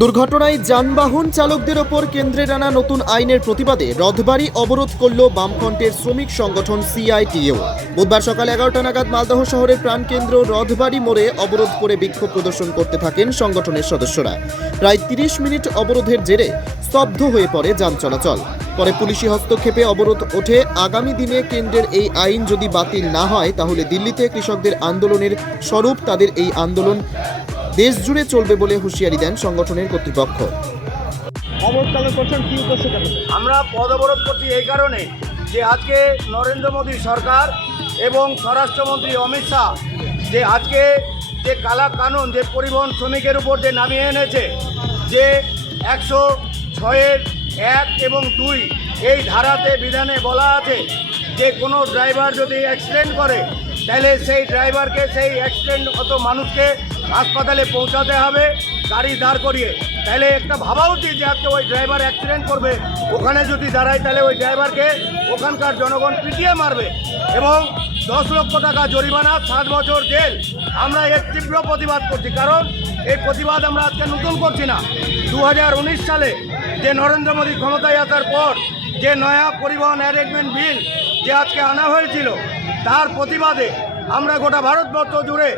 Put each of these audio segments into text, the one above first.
দুর্ঘটনায় যানবাহন চালকদের ওপর কেন্দ্রের আনা নতুন আইনের প্রতিবাদে রথবাড়ি অবরোধ করল বামফ্রন্টের শ্রমিক সংগঠন সিআইটিইউ। বুধবার সকাল 11টা নাগাদ মালদহ শহরের প্রাণকেন্দ্র রথবাড়ি মোড়ে অবরোধ করে বিক্ষোভ প্রদর্শন করতে থাকেন সংগঠনের সদস্যরা। প্রায় 30 মিনিট অবরোধের জেরে স্তব্ধ হয়ে পড়ে যান চলাচল। পরে পুলিশি হস্তক্ষেপে অবরোধ ওঠে। আগামী দিনে কেন্দ্রের এই আইন যদি বাতিল না হয় তাহলে দিল্লিতে কৃষকদের আন্দোলনের স্বরূপ তাদের এই আন্দোলন দেশ জুড়ে চলবে বলে হুঁশিয়ারি দেন সংগঠনের কর্তৃপক্ষ। আমরা পদ অবরোধ করছি এই কারণে যে আজকে নরেন্দ্র মোদী সরকার এবং স্বরাষ্ট্রমন্ত্রী অমিত শাহ যে আজকে যে কালা কানুন যে পরিবহন শ্রমিকের উপর যে নামিয়ে এনেছে, যে 106(1) এবং 2 এই ধারাতে বিধানে বলা আছে যে কোনো ড্রাইভার যদি অ্যাক্সিডেন্ট করে তাহলে সেই ড্রাইভারকে সেই অ্যাক্সিডেন্ট মানুষকে হাসপাতালে পৌঁছাতে হবে গাড়ি দাঁড় করিয়ে। তাহলে একটা ভাবা উচিত যে আজকে ওই ড্রাইভার অ্যাক্সিডেন্ট করবে, ওখানে যদি দাঁড়ায় তাহলে ওই ড্রাইভারকে ওখানকার জনগণ পিটিয়ে মারবে এবং 10 লক্ষ টাকা জরিমানা, 7 বছর জেল। আমরা এর তীব্র প্রতিবাদ করছি, কারণ এই প্রতিবাদ আমরা আজকে নতুন করছি না। 2019 সালে যে নরেন্দ্র মোদী ক্ষমতায় আসার পর যে নয়া পরিবহন অ্যারেঞ্জমেন্ট বিল যে আজকে আনা হয়েছিল, তার প্রতিবাদে আমরা গোটা ভারতবর্ষ জুড়ে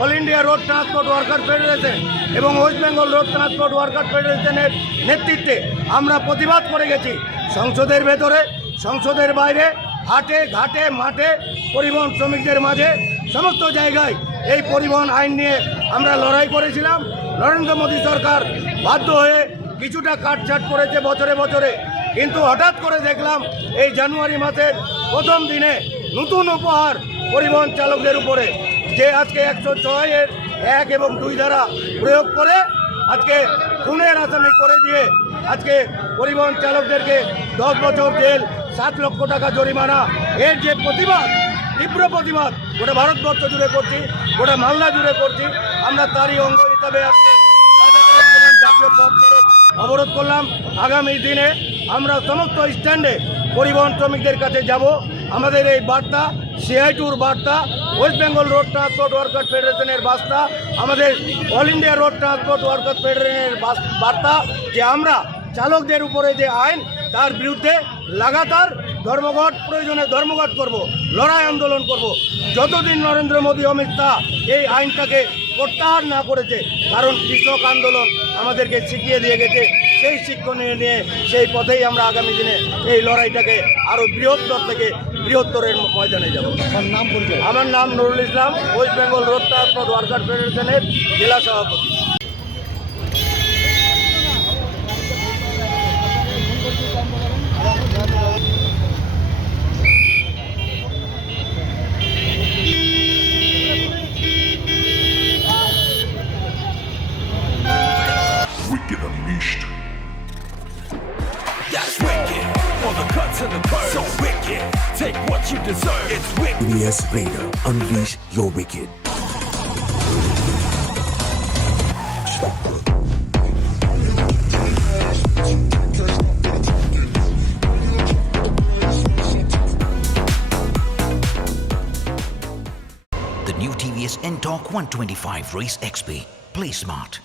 All India Road Transport Worker Federation এবং West Bengal Road Transport Worker ফেডারেশনের নেতৃত্বে আমরা প্রতিবাদ করে গেছি। সংসদের ভেতরে, সংসদের বাইরে, হাটে ঘাটে মাঠে, পরিবহন শ্রমিকদের মাঝে, সমস্ত জায়গায় এই পরিবহন আইন নিয়ে আমরা লড়াই করেছিলাম। নরেন্দ্র মোদী সরকার বাধ্য হয়ে কিছুটা কাটছাট করেছে বছরে বছরে, কিন্তু হঠাৎ করে দেখলাম এই জানুয়ারি মাসের প্রথম দিনে নতুন উপহার পরিবহন চালকদের উপরে, যে আজকে 106(1) এবং 2 ধারা প্রয়োগ করে আজকে খুনের আসামি করে দিয়ে আজকে পরিবহন চালকদেরকে 10 বছর জেল, 7 লক্ষ টাকা জরিমানা। এর যে প্রতিবাদ, তীব্র প্রতিবাদ গোটা ভারতবর্ষ জুড়ে করছি, গোটা মালদা জুড়ে করছি। আমরা তারই অঙ্গ হিসাবে আজকে জাতীয় পথ অবরোধ করলাম। আগামী দিনে আমরা সমস্ত স্ট্যান্ডে পরিবহন শ্রমিকদের কাছে যাব। আমাদের এই বার্তা সিআইটিউর বার্তা, West Bengal Road Transport Worker ফেডারেশনের বার্তা, আমাদের all India Road Transport Worker ফেডারেশনের বার্তা যে আমরা চালকদের উপরে যে আইন, তার বিরুদ্ধে লাগাতার ধর্মঘট, প্রয়োজনে ধর্মঘট করব, লড়াই আন্দোলন করব যতদিন নরেন্দ্র মোদী অমিত শাহ এই আইনটাকে প্রত্যাহার না করেছে। কারণ কৃষক আন্দোলন আমাদেরকে শিখিয়ে দিয়ে গেছে, সেই শিক্ষণ নিয়ে সেই পথেই আমরা আগামী দিনে এই লড়াইটাকে আরও বৃহত্তর থেকে বৃহত্তরের ময়দানে যাব। আমার নাম Nurul Islam, West Bengal Road Transport Worker ফেডারেশনের জেলা সভাপতি। Wicked Unleashed. That's wicked. All the cuts and the curves. So wicked. Take what you deserve. It's wicked. TVS Raider. Unleash your wicked. The new TVS N-Torque 125 Race XP. Play smart.